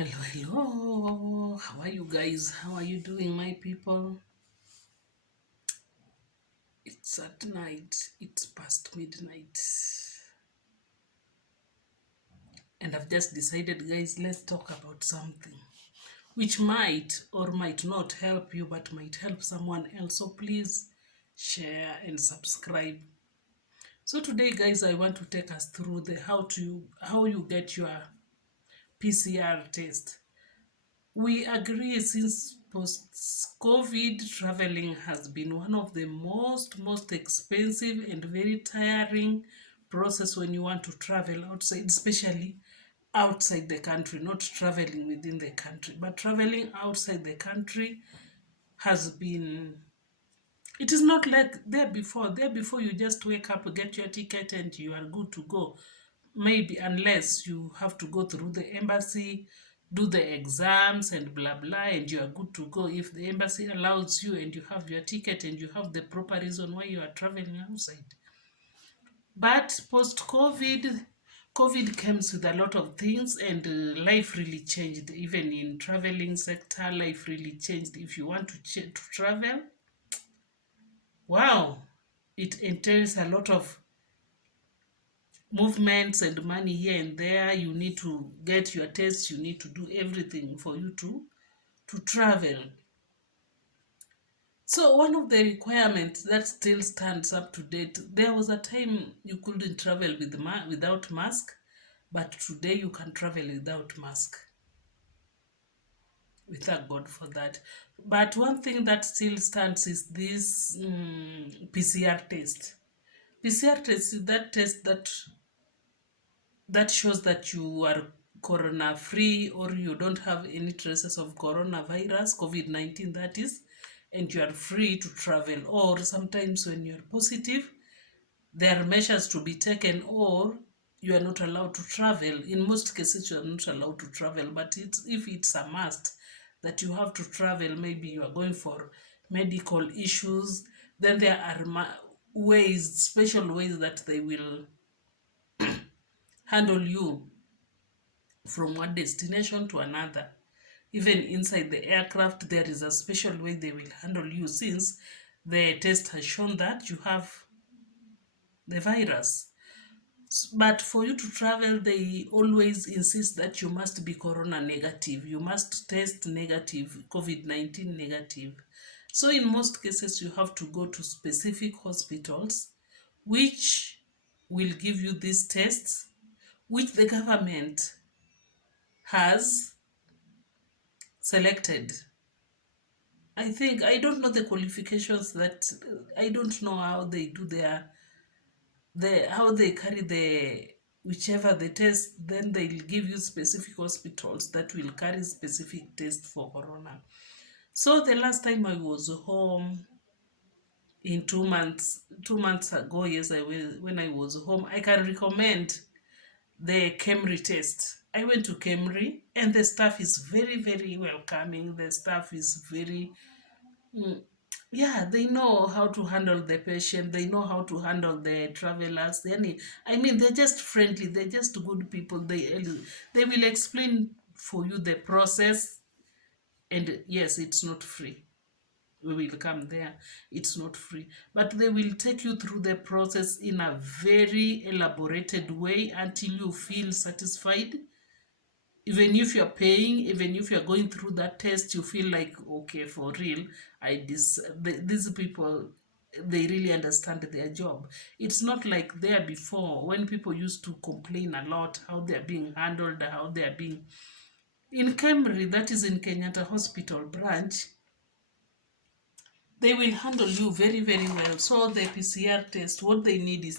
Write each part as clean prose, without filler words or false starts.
Hello. How are you guys? How are you doing, my people? It's at night. It's past midnight. And I've just decided, guys, let's talk about something which might or might not help you, but might help someone else. So please share and subscribe. So today, guys, I want to take us through the how you get your PCR test. We agree since post-COVID, traveling has been one of the most expensive and very tiring process when you want to travel outside, especially outside the country, not traveling within the country, but traveling outside the country has been, it is not like there before you just wake up, get your ticket and you are good to go. Maybe unless you have to go through the embassy, do the exams and blah blah, and you are good to go if the embassy allows you and you have your ticket and you have the proper reason why you are traveling outside. But post COVID comes with a lot of things, and life really changed. Even in traveling sector, life really changed. If you want to travel, wow, it entails a lot of movements and money here and there. You need to get your tests, you need to do everything for you to travel. So one of the requirements that still stands up to date, there was a time you couldn't travel without mask, but today you can travel without mask. We thank God for that. But one thing that still stands is this PCR test. PCR test is that test that shows that you are corona free, or you don't have any traces of coronavirus, COVID-19 that is, and you are free to travel. Or sometimes when you're positive, there are measures to be taken, or you are not allowed to travel. In most cases, you are not allowed to travel, but if it's a must that you have to travel, maybe you are going for medical issues, then there are special ways that they will handle you from one destination to another. Even inside the aircraft, there is a special way they will handle you, since the test has shown that you have the virus. But for you to travel, they always insist that you must be corona negative. You must test negative, COVID-19 negative. So in most cases, you have to go to specific hospitals which will give you these tests, which the government has selected. I don't know the qualifications, that I don't know how they do how they carry the whichever the test, then they'll give you specific hospitals that will carry specific test for corona. So the last time I was home in 2 months ago, yes, when I was home, I can recommend the Camry test. I went to Camry, and the staff is very welcoming. The staff is very, yeah, they know how to handle the patient. They know how to handle the travelers. I mean, they're just friendly. They're just good people. They will explain for you the process. And yes, it's not free. We will come there. It's not free, but they will take you through the process in a very elaborated way until you feel satisfied. Even if you're paying, even if you're going through that test, you feel like, okay, for real, these people, they really understand their job. It's not like there before, when people used to complain a lot how they're being handled, how they're being in Cambridge, that is in Kenyatta Hospital branch. They will handle you very well. So the PCR test, what they need is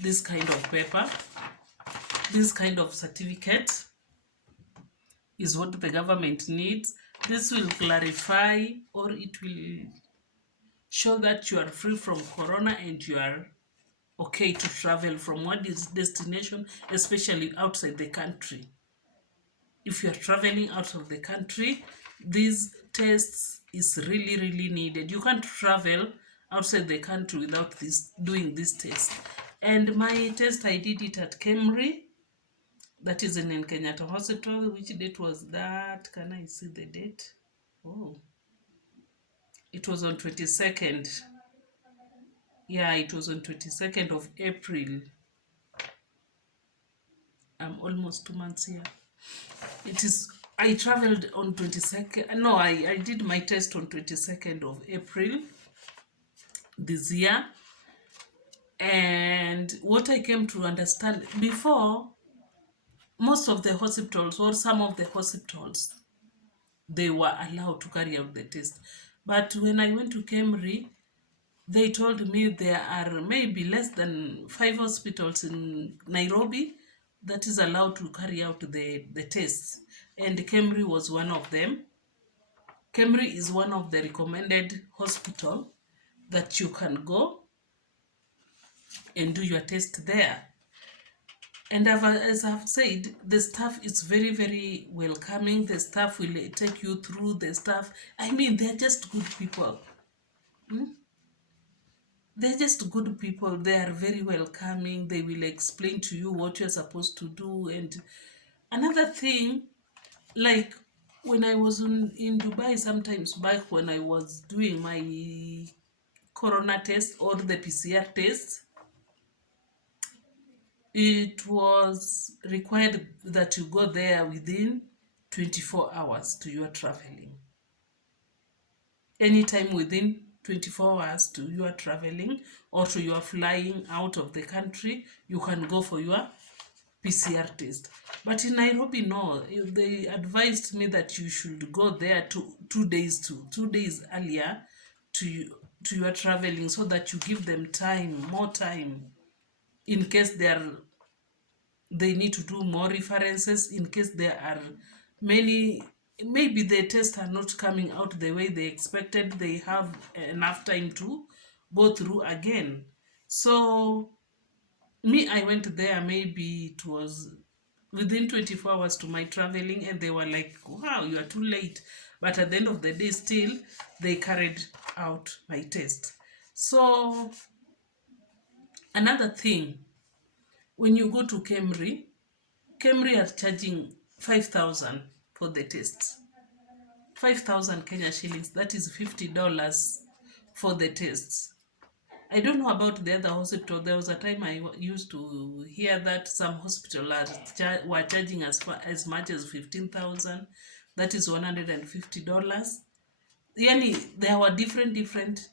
this kind of paper, this kind of certificate is what the government needs. This will clarify, or it will show that you are free from corona and you are okay to travel from one destination, especially outside the country. If you are traveling out of the country, these tests is really needed. You can't travel outside the country without doing this test. And my test, I did it at Camry. That is in Kenyatta Hospital. Which date was that? Can I see the date? Oh, it was on 22nd. Yeah, it was on 22nd of April. I'm almost 2 months here. It is, I traveled on 22nd. No, I did my test on 22nd of April this year. And what I came to understand before, most of the hospitals or some of the hospitals, they were allowed to carry out the test. But when I went to Camry, they told me there are maybe less than 5 hospitals in Nairobi that is allowed to carry out the tests. And Camry was one of them. Camry is one of the recommended hospital that you can go and do your test there. And as I've said, the staff is very, very welcoming. The staff will take you through the staff. I mean, they're just good people. They're just good people. They are very welcoming. They will explain to you what you're supposed to do. And another thing, like when I was in Dubai sometimes back when I was doing my corona test or the PCR test, it was required that you go there within 24 hours to your traveling. Anytime within 24 hours to your traveling or to your flying out of the country, you can go for your PCR test. But in Nairobi, no, they advised me that you should go there 2 days earlier to your traveling, so that you give them more time, in case they need to do more references, in case there are many, maybe the tests are not coming out the way they expected. They have enough time to go through again. So me, I went there, maybe it was within 24 hours to my traveling, and they were like, wow, you are too late. But at the end of the day, still they carried out my test. So another thing, when you go to Camry are charging 5,000 for the tests. 5,000 Kenya shillings, that is $50 for the tests. I don't know about the other hospital. There was a time I used to hear that some hospitals were charging as much as 15,000. That is $150. Yani, there were different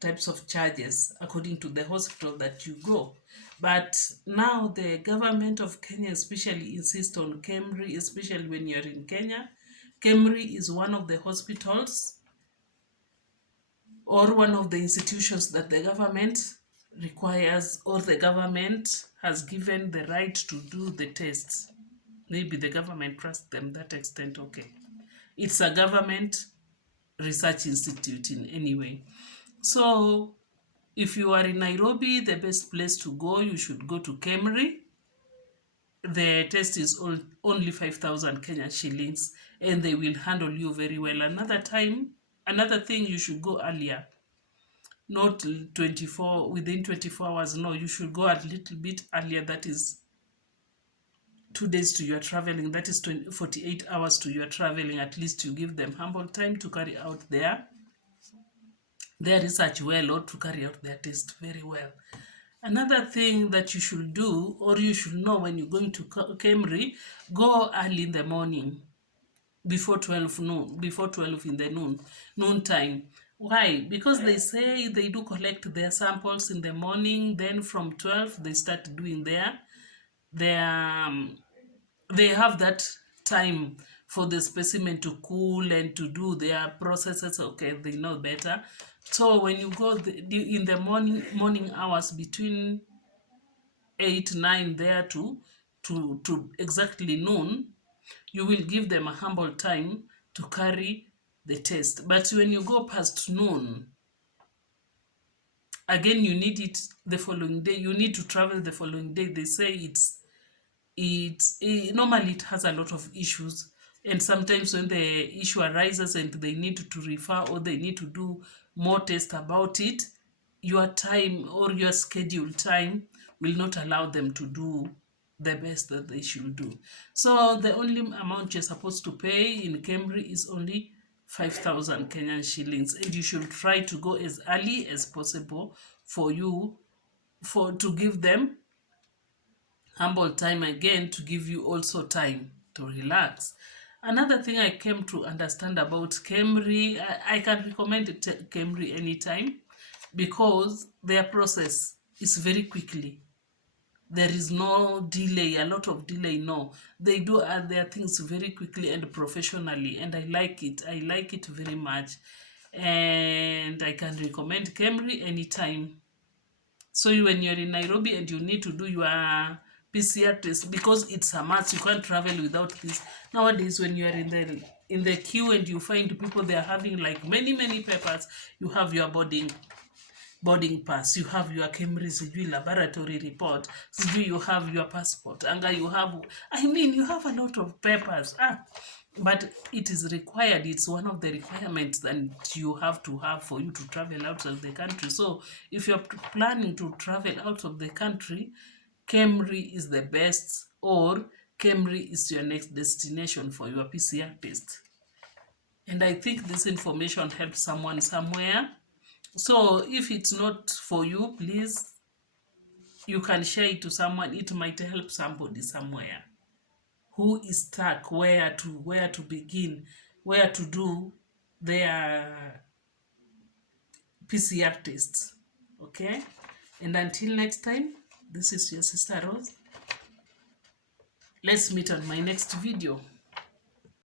types of charges according to the hospital that you go. But now the government of Kenya especially insists on Camry, especially when you're in Kenya. Camry is one of the hospitals or one of the institutions that the government requires, or the government has given the right to do the tests. Maybe the government trusts them that extent, okay. It's a government research institute in any way. So if you are in Nairobi, the best place to go, you should go to Camry. The test is only 5,000 Kenya shillings, and they will handle you very well. Another thing, you should go earlier. Not within 24 hours. No, you should go a little bit earlier. That is 2 days to your traveling. That is 48 hours to your traveling. At least you give them ample time to carry out their research well, or to carry out their test very well. Another thing that you should do, or you should know when you're going to Camry, go early in the morning, before 12 in the noon time. Why? Because they say they do collect their samples in the morning, then from 12 they start doing they have that time for the specimen to cool and to do their processes. Okay, they know better. So when you go in the morning hours between 8-9 there to exactly noon, you will give them a humble time to carry the test. But when you go past noon, again, you need it the following day. You need to travel the following day. They say normally it has a lot of issues, and sometimes when the issue arises and they need to refer, or they need to do more tests about it, your time or your scheduled time will not allow them to do the best that they should do. So the only amount you're supposed to pay in Kemri is only 5,000 Kenyan shillings, and you should try to go as early as possible for you, to give them humble time again, to give you also time to relax. Another thing I came to understand about Kemri, I can recommend Kemri anytime, because their process is very quickly. There is no delay, a lot of delay. No, they do their things very quickly and professionally, and I like it. I like it very much, and I can recommend Kemri anytime. So when you're in Nairobi and you need to do your PCR test, because it's a must, you can't travel without this. Nowadays, when you're in the queue and you find people, they are having like many papers, you have your boarding pass, you have your Kemri sijui laboratory report, sijui you have your passport, anga you have, you have a lot of papers. But it is required. It's one of the requirements that you have to have for you to travel out of the country. So if you're planning to travel out of the country, Kemri is the best, or Kemri is your next destination for your PCR test. And I think this information helps someone somewhere. So if it's not for you, please, you can share it to someone. It might help somebody somewhere who is stuck, where to begin, where to do their PCR tests. Okay? And until next time, this is your sister Rose. Let's meet on my next video.